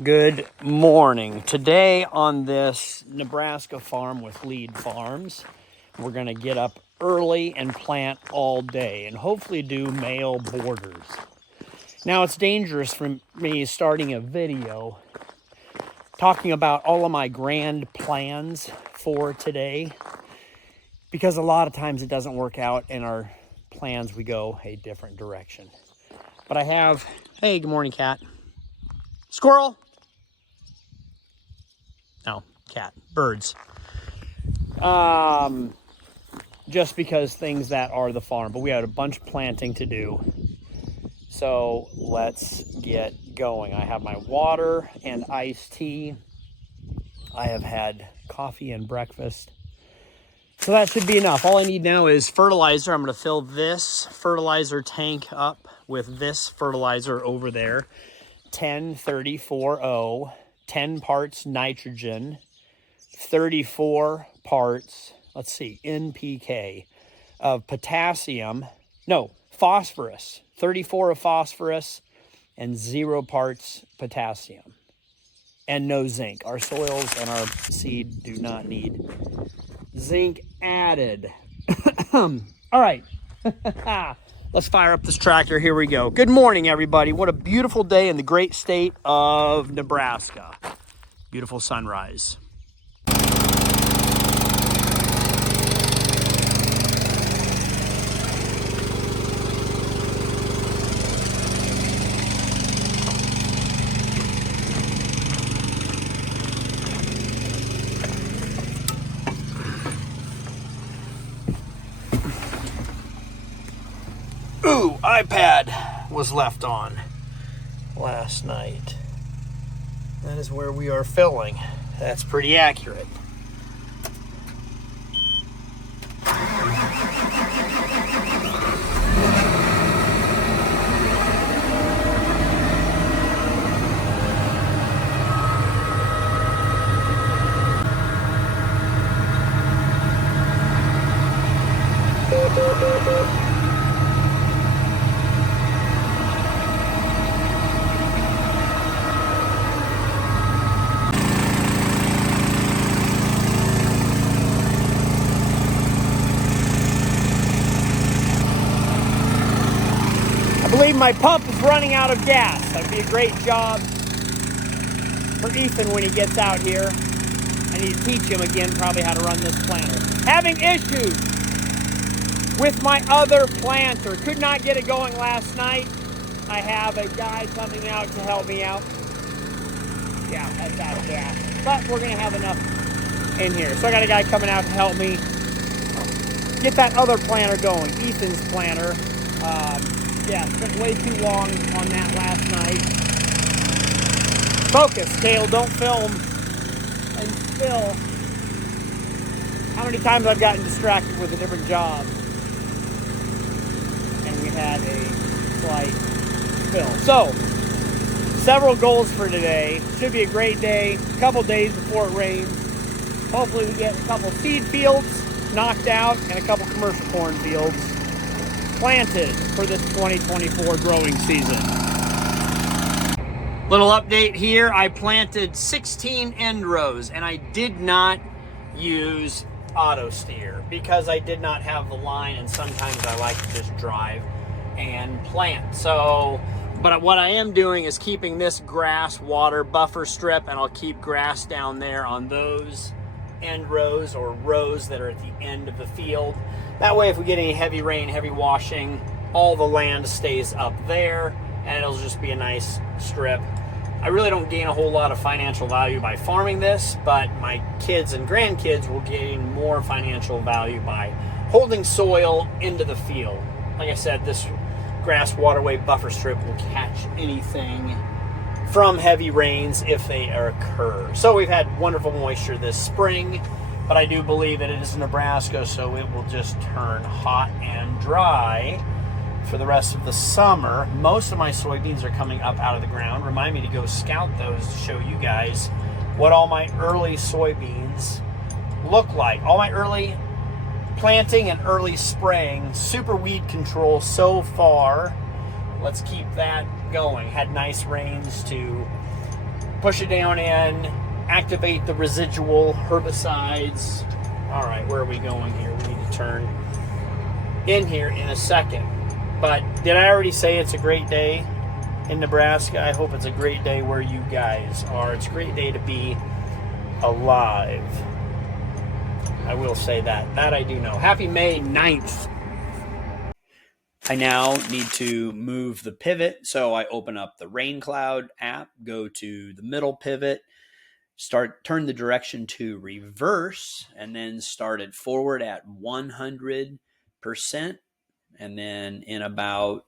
Good morning. Today on this Nebraska farm with Lead Farms, we're going to get up early and plant all day and hopefully do male borders. Now it's dangerous for me starting a video talking about all of my grand plans for today because a lot of times it doesn't work out and our plans we go a different direction. But I have, hey, good morning, cat. Squirrel. No, cat, birds. Just because things that are the farm, but we had a bunch of planting to do. So let's get going. I have my water and iced tea. I have had coffee and breakfast. So that should be enough. All I need now is fertilizer. I'm going to fill this fertilizer tank up with this fertilizer over there. 10-30-4-0. 10 parts nitrogen, 34 parts, let's see, NPK of potassium, no, phosphorus, 34 of phosphorus and 0 parts potassium and no zinc. Our soils and our seed do not need zinc added. All right. Let's fire up this tractor. Here we go. Good morning, everybody. What a beautiful day in the great state of Nebraska. Beautiful sunrise. Ooh, iPad was left on last night. That is where we are filling. That's pretty accurate. I believe my pump is running out of gas. That'd be a great job for Ethan when he gets out here. I need to teach him again probably how to run this planter. Having issues with my other planter. Could not get it going last night. I have a guy coming out to help me out. Yeah, that's out of gas. But we're going to have enough in here. So I got a guy coming out to help me get that other planter going. Ethan's planter. Yeah, spent way too long on that last night. Focus, Kale, don't film and spill. How many times I've gotten distracted with a different job. And we had a slight spill. So, several goals for today. Should be a great day. A couple days before it rains. Hopefully we get a couple seed fields knocked out and a couple commercial corn fields planted for this 2024 growing season. Little update here. I planted 16 end rows and I did not use auto steer because I did not have the line and sometimes I like to just drive and plant. So, but what I am doing is keeping this grass water buffer strip and I'll keep grass down there on those end rows or rows that are at the end of the field. That way if we get any heavy rain, heavy washing, all the land stays up there and it'll just be a nice strip. I really don't gain a whole lot of financial value by farming this, but my kids and grandkids will gain more financial value by holding soil into the field. Like I said, this grass waterway buffer strip will catch anything from heavy rains if they occur. So we've had wonderful moisture this spring, but I do believe that it is Nebraska, so it will just turn hot and dry for the rest of the summer. Most of my soybeans are coming up out of the ground. Remind me to go scout those to show you guys what all my early soybeans look like. All my early planting and early spraying, super weed control so far. Let's keep that going. Had nice rains to push it down in, activate the residual herbicides. All right, where are we going here? We need to turn in here in a second. But did I already say it's a great day in Nebraska? I hope it's a great day where you guys are. It's a great day to be alive. I will say that. That I do know. Happy May 9th. I now need to move the pivot. So I open up the Rain Cloud app, go to the middle pivot, turn the direction to reverse, and then start it forward at 100%. And then in about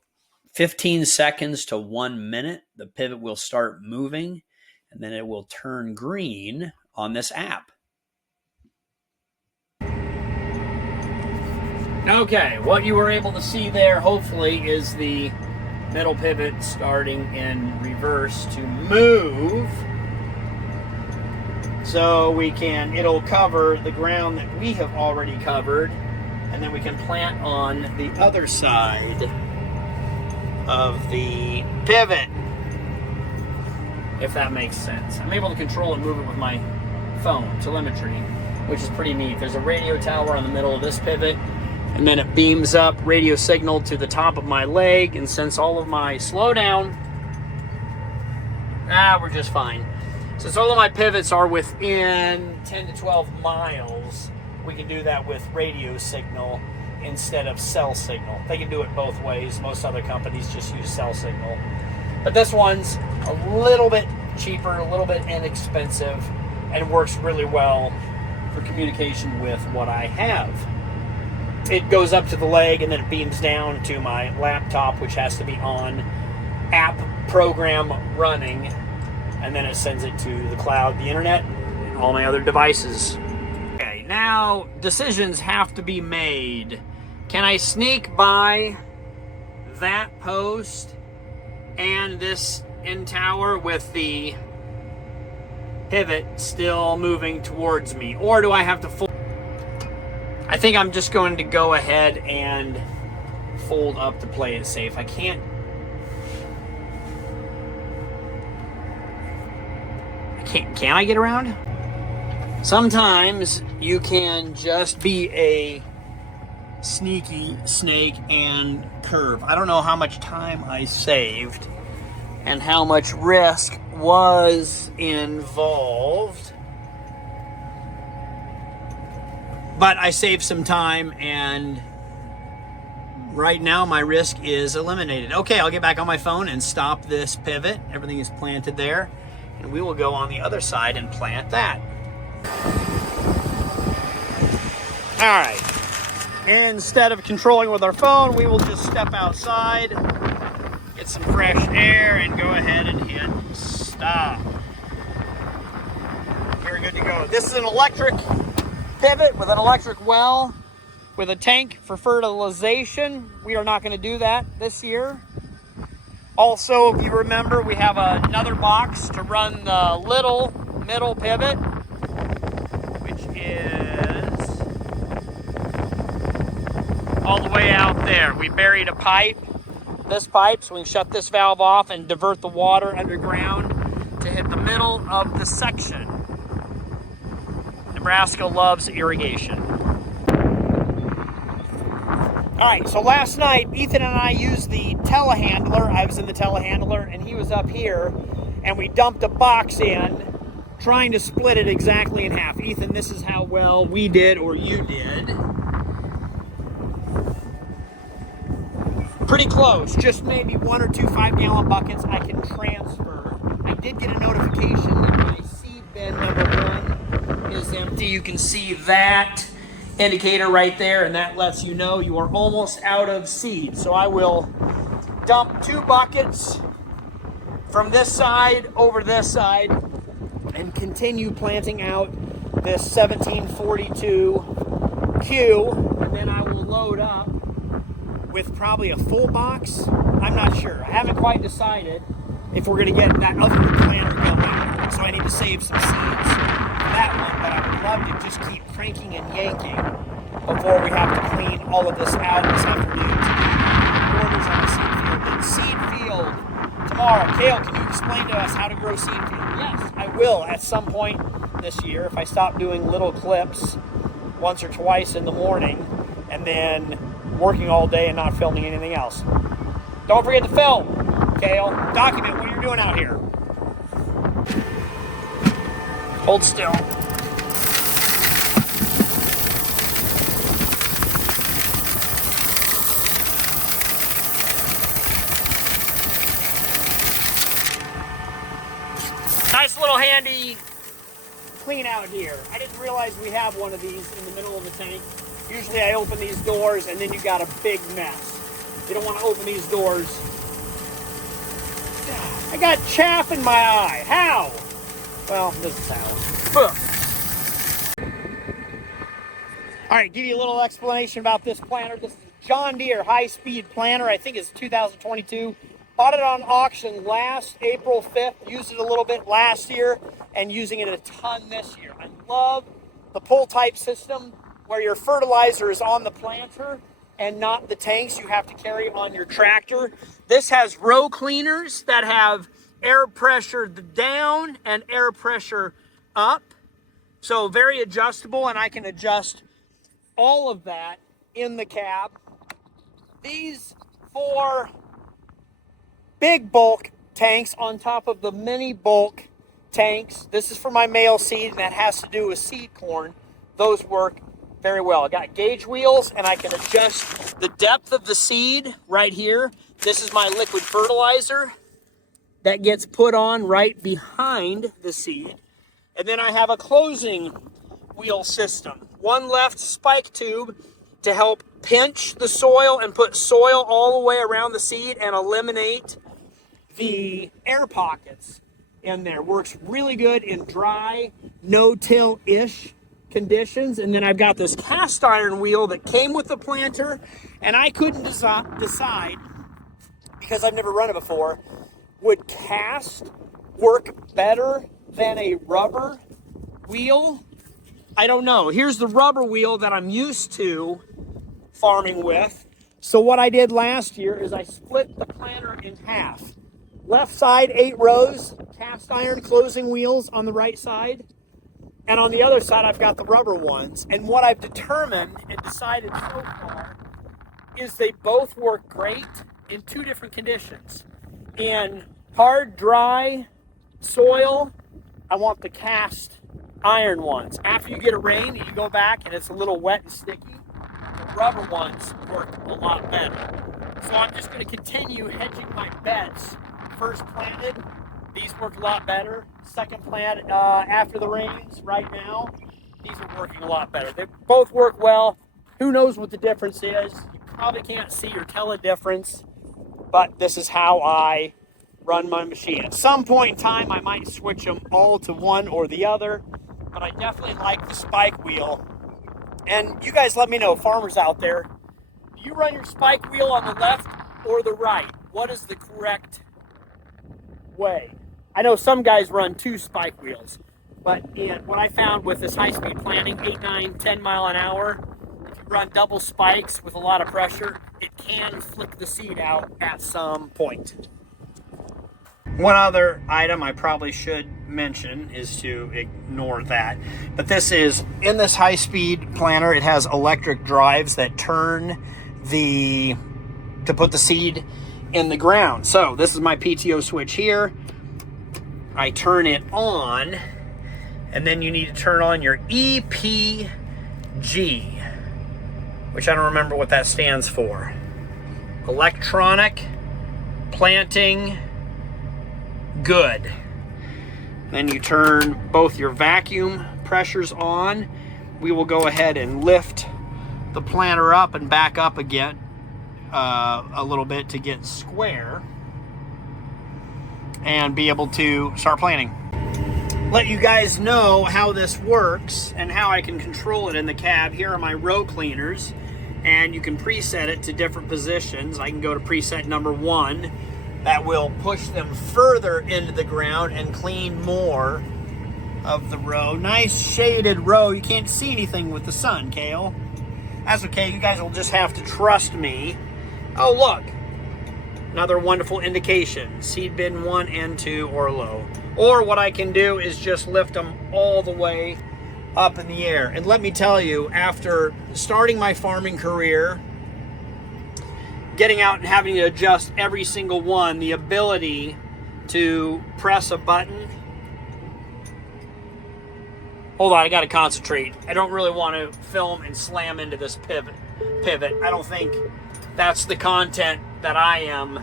15 seconds to 1 minute, the pivot will start moving, and then it will turn green on this app. Okay, what you were able to see there, hopefully, is the middle pivot starting in reverse to move. So it'll cover the ground that we have already covered, and then we can plant on the other side of the pivot, if that makes sense. I'm able to control and move it with my phone, telemetry, which is pretty neat. There's a radio tower in the middle of this pivot, and then it beams up radio signal to the top of my leg, and since all of my slowdown, we're just fine. Since all of my pivots are within 10 to 12 miles, we can do that with radio signal instead of cell signal. They can do it both ways. Most other companies just use cell signal. But this one's a little bit cheaper, a little bit inexpensive, and works really well for communication with what I have. It goes up to the leg and then it beams down to my laptop, which has to be on app program running, and then it sends it to the cloud, the internet, and all my other devices. Okay, now decisions have to be made. Can I sneak by that post and this end tower with the pivot still moving towards me, or do I have to fold? I think I'm just going to go ahead and fold up to play it safe. I can't. Can I get around? Sometimes you can just be a sneaky snake and curve. I don't know how much time I saved and how much risk was involved, but I saved some time, and right now my risk is eliminated. Okay, I'll get back on my phone and stop this pivot. Everything is planted there, and we will go on the other side and plant that. All right. Instead of controlling with our phone, we will just step outside, get some fresh air, and go ahead and hit stop. We're good to go. This is an electric pivot with an electric well with a tank for fertilization. We are not going to do that this year. Also, if you remember, we have another box to run the little middle pivot, which is all the way out there. We buried a pipe, this pipe, so we can shut this valve off and divert the water underground to hit the middle of the section. Nebraska loves irrigation. All right, so last night, Ethan and I used the telehandler. I was in the telehandler, and he was up here, and we dumped a box in, trying to split it exactly in half. Ethan, this is how well we did, or you did. Pretty close, just maybe 1 or 2 5-gallon buckets I can transfer. I did get a notification that my seed bin number 1 is empty. You can see that indicator right there, and that lets you know you are almost out of seed. So I will dump 2 buckets from this side over this side and continue planting out this 1742 Q, and then I will load up with probably a full box. I'm not sure. I haven't quite decided if we're going to get that other planter going, so I need to save some seeds for that one, but I would love to just keep cranking and yanking before we have to clean all of this out this afternoon to do orders on the seed field. Then seed field tomorrow. Kale, can you explain to us how to grow seed? Yes, I will at some point this year if I stop doing little clips once or twice in the morning and then working all day and not filming anything else. Don't forget to film, Kale. Document what you're doing out here. Hold still. Nice little handy clean out here. I didn't realize we have one of these in the middle of the tank. Usually I open these doors and then you got a big mess. You don't want to open these doors. I got chaff in my eye. How? Well, this is how. All right, give you a little explanation about this planter. This is a John Deere high-speed planter. I think it's 2022. Bought it on auction last April 5th. Used it a little bit last year and using it a ton this year. I love the pull type system where your fertilizer is on the planter and not the tanks you have to carry on your tractor. This has row cleaners that have air pressure down and air pressure up. So very adjustable, and I can adjust all of that in the cab. These 4 big bulk tanks on top of the mini bulk tanks. This is for my male seed, and that has to do with seed corn. Those work very well. I got gauge wheels, and I can adjust the depth of the seed right here. This is my liquid fertilizer that gets put on right behind the seed. And then I have a closing wheel system. One left spike tube to help pinch the soil and put soil all the way around the seed and eliminate the air pockets in there. Works really good in dry, no-till-ish conditions. And then I've got this cast iron wheel that came with the planter, and I couldn't decide, because I've never run it before, would cast work better than a rubber wheel? I don't know. Here's the rubber wheel that I'm used to farming with. So what I did last year is I split the planter in half. Left side, 8 rows, cast iron closing wheels on the right side. And on the other side, I've got the rubber ones. And what I've determined and decided so far is they both work great in 2 different conditions. In hard, dry soil, I want the cast iron ones. After you get a rain and you go back and it's a little wet and sticky, the rubber ones work a lot better. So I'm just going to continue hedging my bets. First planted, these work a lot better. Second plant after the rains right now, these are working a lot better. They both work well. Who knows what the difference is? You probably can't see or tell a difference, but this is how I run my machine. At some point in time, I might switch them all to one or the other, but I definitely like the spike wheel. And you guys let me know, farmers out there, do you run your spike wheel on the left or the right? What is the correct way? I know some guys run 2 spike wheels, but what I found with this high-speed planting, 8, 9, 10 mile an hour, if you run double spikes with a lot of pressure, it can flick the seed out at some point. One other item I probably should mention is to ignore that. But this is, in this high-speed planter, it has electric drives that turn to put the seed in the ground. So this is my PTO switch here. I turn it on, and then you need to turn on your EPG, which I don't remember what that stands for. Electronic Planting Good. Then you turn both your vacuum pressures on. We will go ahead and lift the planter up and back up again a little bit to get square and be able to start planting. Let you guys know how this works and how I can control it in the cab. Here are my row cleaners, and you can preset it to different positions. I can go to preset number 1. That will push them further into the ground and clean more of the row. Nice shaded row. You can't see anything with the sun, Kale. That's okay. You guys will just have to trust me. Oh, look. Another wonderful indication. Seed bin 1 and 2 or low. Or what I can do is just lift them all the way up in the air. And let me tell you, after starting my farming career, getting out and having to adjust every single one, the ability to press a button. Hold on, I gotta concentrate. I don't really want to film and slam into this pivot. I don't think that's the content that I am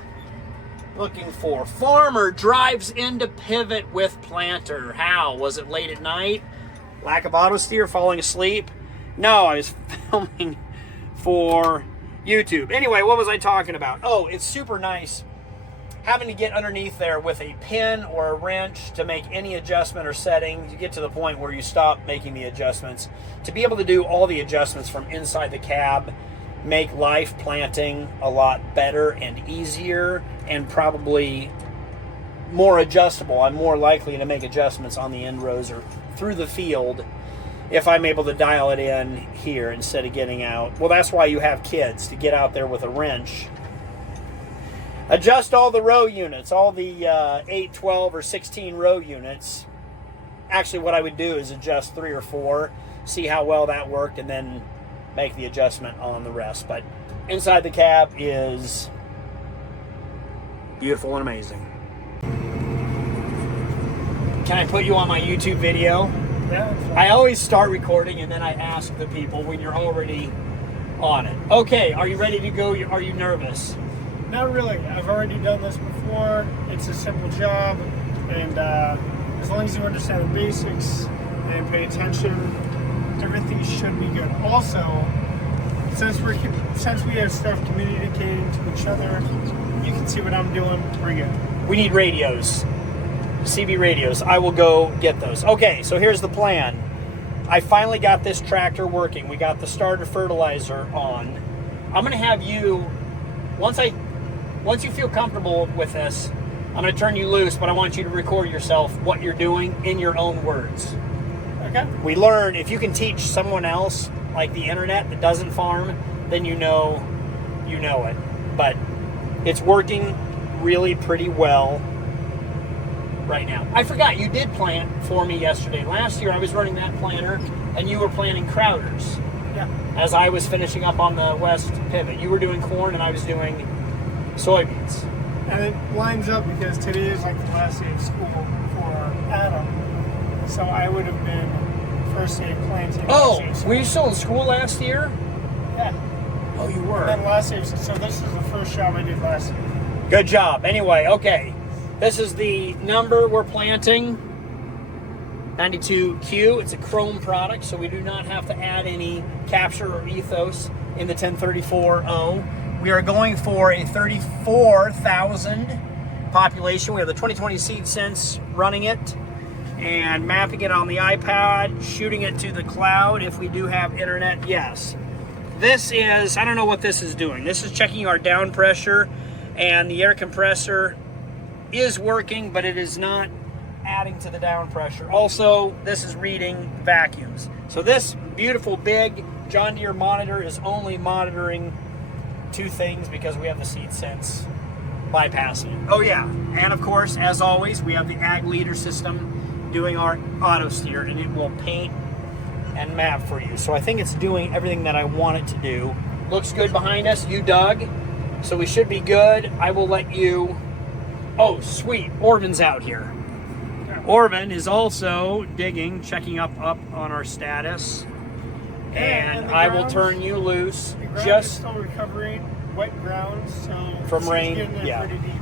looking for. Farmer drives into pivot with planter. How? Was it late at night? Lack of auto steer, falling asleep? No, I was filming for YouTube. Anyway, what was I talking about? Oh, it's super nice having to get underneath there with a pin or a wrench to make any adjustment or setting. You get to the point where you stop making the adjustments. To be able to do all the adjustments from inside the cab make life planting a lot better and easier, and probably more adjustable. I'm more likely to make adjustments on the end rows or through the field if I'm able to dial it in here instead of getting out. Well, that's why you have kids, to get out there with a wrench. Adjust all the row units, all the 8, 12, or 16 row units. Actually, what I would do is adjust 3 or 4, see how well that worked, and then make the adjustment on the rest. But inside the cab is beautiful and amazing. Can I put you on my YouTube video? Yeah. I always start recording and then I ask the people when you're already on it. Okay, are you ready to go? Are you nervous? Not really. I've already done this before. It's a simple job, and as long as you understand the basics and pay attention, everything should be good. Also, since we have stuff communicating to each other, you can see what I'm doing. We're good. We need radios. CB radios. I will go get those. Okay, so here's the plan. I finally got this tractor working. We got the starter fertilizer on. I'm going to have you, once you feel comfortable with this, I'm going to turn you loose, but I want you to record yourself what you're doing in your own words. Okay. We learn, if you can teach someone else, like the internet that doesn't farm, then you know it. But it's working really pretty well right now. I forgot, you did plant for me yesterday. Last year I was running that planter and you were planting Crowders. Yeah. As I was finishing up on the west pivot. You were doing corn and I was doing soybeans. And it lines up because today is like the last day of school for Adam. So I would have been first day of planting. Oh, were you still in school last year? Yeah. Oh, you were. And then last day, so this is the first job I did last year. Good job. Anyway, okay. This is the number we're planting, 92Q. It's a chrome product, so we do not have to add any capture or ethos in the 1034O. We are going for a 34,000 population. We have the 2020 seed sense running it and mapping it on the iPad, shooting it to the cloud if we do have internet, yes. This is, I don't know what this is doing. This is checking our down pressure, and the air compressor is working, but it is not adding to the down pressure. Also, this is reading vacuums. So this beautiful big John Deere monitor is only monitoring 2 things because we have the seed sense bypassing. Oh yeah, and of course, as always, we have the ag leader system doing our auto steer, and it will paint and map for you. So I think it's doing everything that I want it to do. Looks good behind us. You dug, so we should be good. I will let you. Oh, sweet. Orvin's out here. Orvin is also digging, checking up on our status. And I will turn you loose. The ground is still recovering, wet ground, so from rain. Yeah. Pretty deep.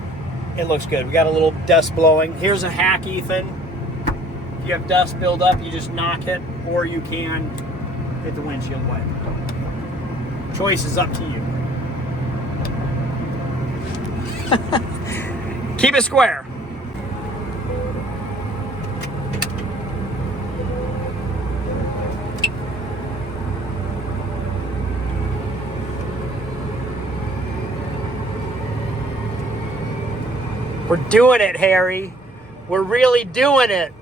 It looks good. We got a little dust blowing. Here's a hack, Ethan. If you have dust build up, you just knock it, or you can hit the windshield wiper. Choice is up to you. Keep it square. We're doing it, Harry. We're really doing it.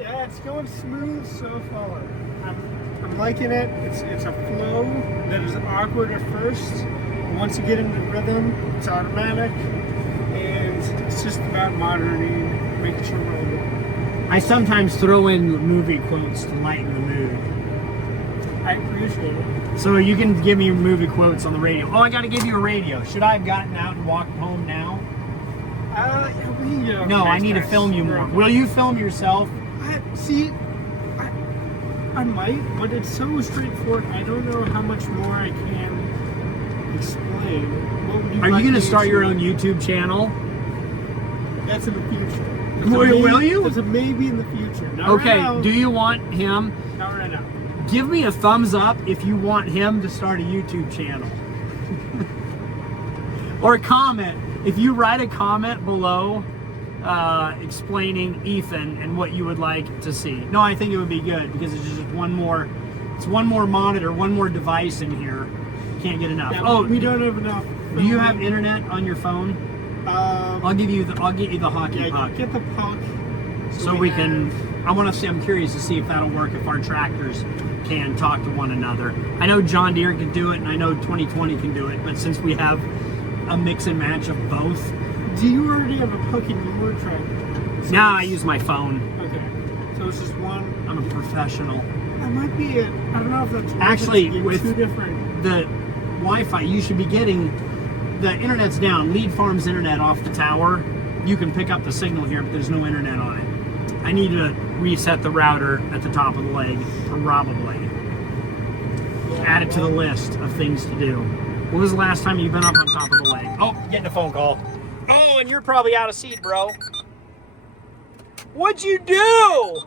Yeah, it's going smooth so far. I'm liking it. It's a flow that is awkward at first. once you get into rhythm, it's automatic, and it's just about monitoring, making sure we're on. I sometimes throw in movie quotes to lighten the mood. I appreciate it. So you can give me movie quotes on the radio. Oh, I got to give you a radio. Should I have gotten out and walked home now? No, I need to film you more. Will you film yourself? I might, but it's so straightforward. I don't know how much more I can explain. Are you going to start your own YouTube channel? That's in the future. Will you? There's a maybe in the future. Not okay, right now. Do you want him? Not right now. Give me a thumbs up if you want him to start a YouTube channel. Or a comment. If you write a comment below explaining Ethan and what you would like to see. No, I think it would be good because it's just one more monitor, one more device in here. Can't get enough. Yeah, we don't have enough. Do you have internet on your phone? I'll get you the hockey puck. Get the puck. So we can. I'm curious to see if that'll work. If our tractors can talk to one another. I know John Deere can do it, and I know 2020 can do it. But since we have a mix and match of both. Do you already have a puck in your tractor? So nah, I use my phone. Okay. So it's just one. I'm a professional. That might be it. I don't know if that's actually with two different. The Wi-Fi. You should be getting. The internet's down. Lead Farm's internet off the tower. You can pick up the signal here, but there's no internet on it. I need to reset the router at the top of the leg, probably. Yeah, add it to the list of things to do. When was the last time you've been up on top of the leg? Oh, getting a phone call. Oh, and you're probably out of seed, bro. What'd you do?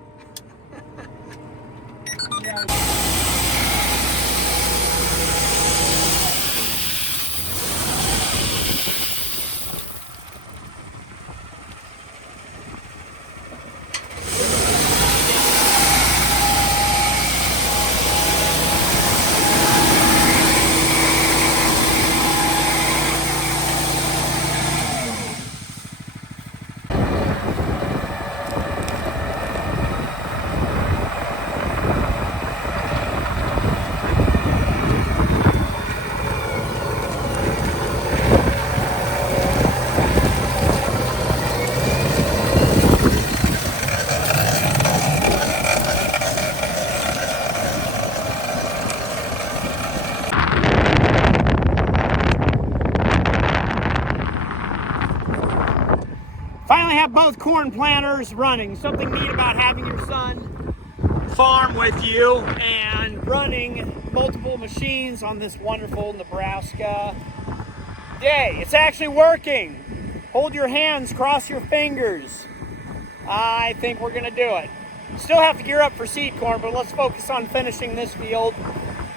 Finally have both corn planters running. Something neat about having your son farm with you and running multiple machines on this wonderful Nebraska day. It's actually working. Hold your hands, cross your fingers. I think we're gonna do it. Still have to gear up for seed corn, but let's focus on finishing this field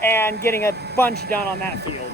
and getting a bunch done on that field.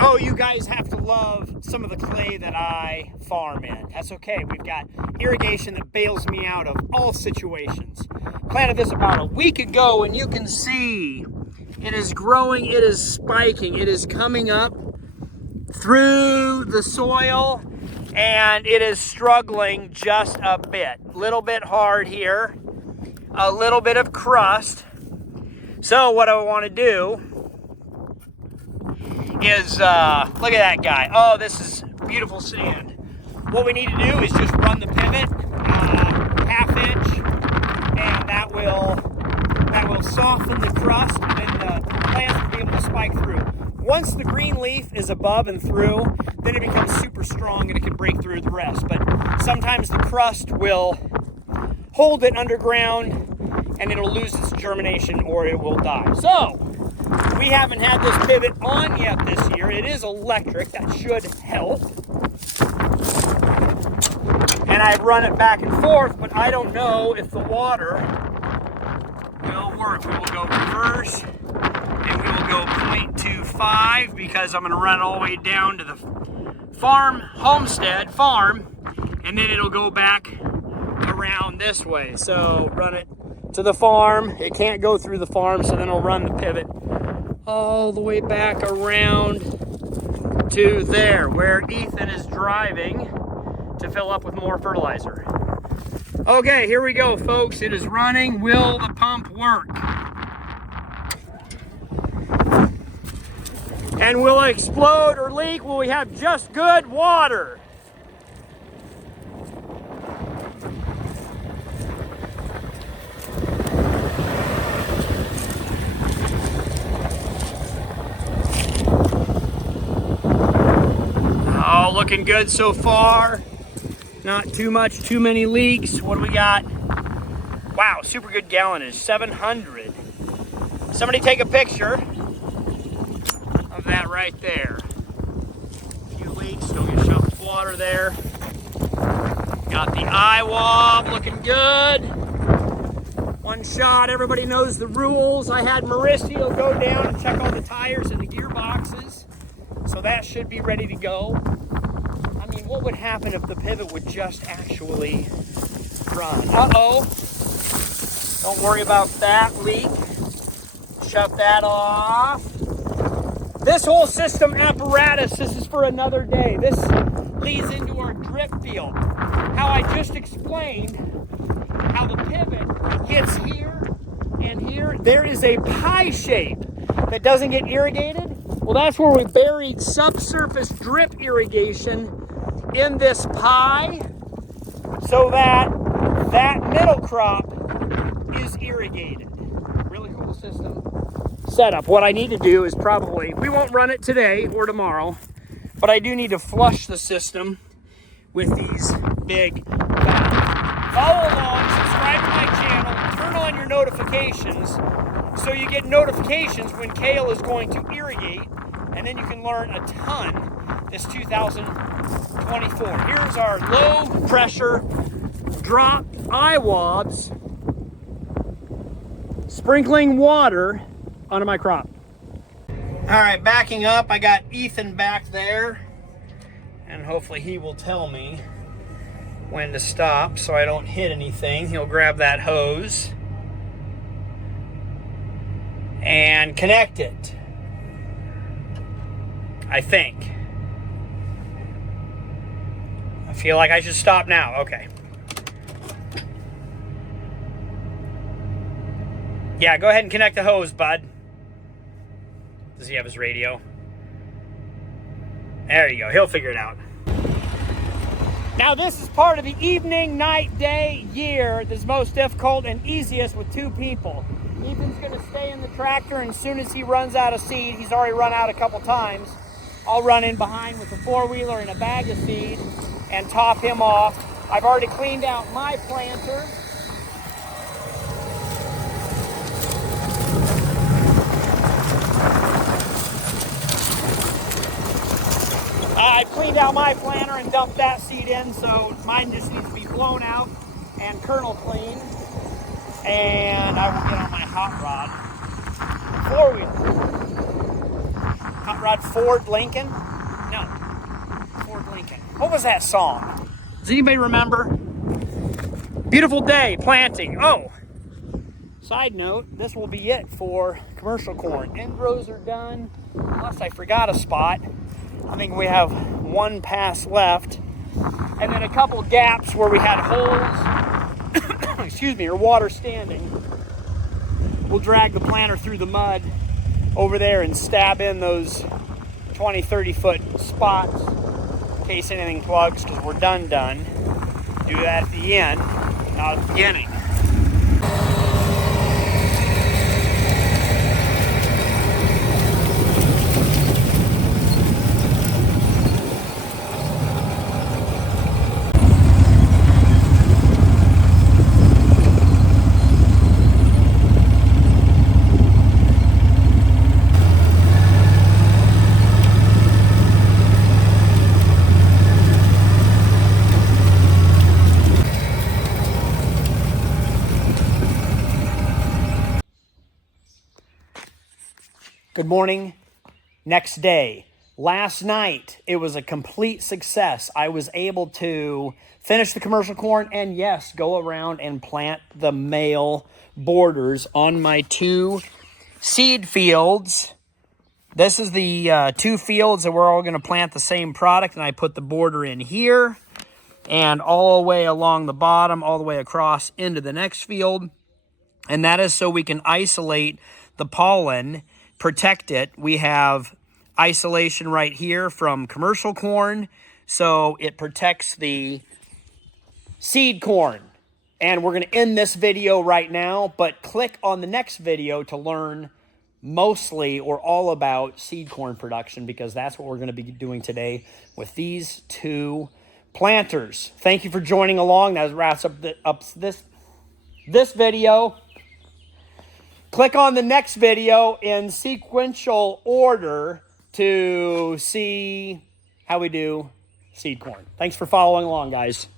Oh, you guys have to love some of the clay that I farm in. That's okay. We've got irrigation that bails me out of all situations. Planted this about a week ago, and you can see it is growing, it is spiking, it is coming up through the soil, and it is struggling just a bit. Little bit hard here, a little bit of crust. So what I want to do is, look at that guy. Oh, this is beautiful sand. What we need to do is just run the pivot, half inch, and that will soften the crust, and the plants will be able to spike through. Once the green leaf is above and through, then it becomes super strong and it can break through the rest. But sometimes the crust will hold it underground and it'll lose its germination or it will die. So, we haven't had this pivot on yet this year. It is electric. That should help. And I've run it back and forth, but I don't know if the water will work. We will go reverse, and we will go 0.25 because I'm going to run it all the way down to the homestead farm, and then it'll go back around this way. So run it to the farm. It can't go through the farm, so then it'll run the pivot all the way back around to there, where Ethan is driving to fill up with more fertilizer. Okay, here we go, folks. It is running. Will the pump work? And will it explode or leak? Will we have just good water? Oh, looking good so far. Not too much, too many leaks. What do we got? Wow, super good gallonage, 700. Somebody take a picture of that right there. A few leaks, still get shot with water there. Got the IWOB looking good. One shot, everybody knows the rules. I had Mauricio go down and check all the tires and the gearboxes. So that should be ready to go. I mean, what would happen if the pivot would just actually run? Uh-oh. Don't worry about that leak. Shut that off. This whole system apparatus, this is for another day. This leads into our drip field. How I just explained how the pivot hits here and here. There is a pie shape that doesn't get irrigated. Well, that's where we buried subsurface drip irrigation in this pie so that that middle crop is irrigated. Really cool system setup. What I need to do is probably, we won't run it today or tomorrow, but I do need to flush the system with these big valves. Follow along, subscribe to my channel, turn on your notifications so you get notifications when Kale is going to irrigate, and then you can learn a ton this 2024. Here's our low pressure drop IWOBs sprinkling water onto my crop. All right, backing up, I got Ethan back there, and hopefully he will tell me when to stop so I don't hit anything. He'll grab that hose and connect it, I think. I feel like I should stop now. Okay. Yeah, go ahead and connect the hose, bud. Does he have his radio? There you go. He'll figure it out. Now, this is part of the evening, night, day, year that's most difficult and easiest with two people. Ethan's going to stay in the tractor, and as soon as he runs out of seed, he's already run out a couple times, I'll run in behind with a four-wheeler and a bag of seed and top him off. I've already cleaned out my planter. I cleaned out my planter and dumped that seed in, so mine just needs to be blown out and kernel clean. And I will get on my hot rod four-wheeler. Hot rod Ford Lincoln? No, Ford Lincoln. What was that song? Does anybody remember? Beautiful day, planting. Oh, side note, this will be it for commercial corn. End rows are done, unless I forgot a spot. I think we have one pass left, and then a couple gaps where we had holes, excuse me, or water standing. We'll drag the planter through the mud over there and stab in those 20, 30 foot spots in case anything plugs, because we're done. Do that at the end, not at the beginning. Good morning. Next day. Last night, it was a complete success. I was able to finish the commercial corn and, yes, go around and plant the male borders on my 2 seed fields. This is the 2 fields that we're all going to plant the same product, and I put the border in here and all the way along the bottom, all the way across into the next field. And that is so we can isolate the pollen, protect it. We have isolation right here from commercial corn, so it protects the seed corn. And we're going to end this video right now, but click on the next video to learn mostly or all about seed corn production, because that's what we're going to be doing today with these 2 planters. Thank you for joining along. That wraps up this video. Click on the next video in sequential order to see how we do seed corn. Thanks for following along, guys.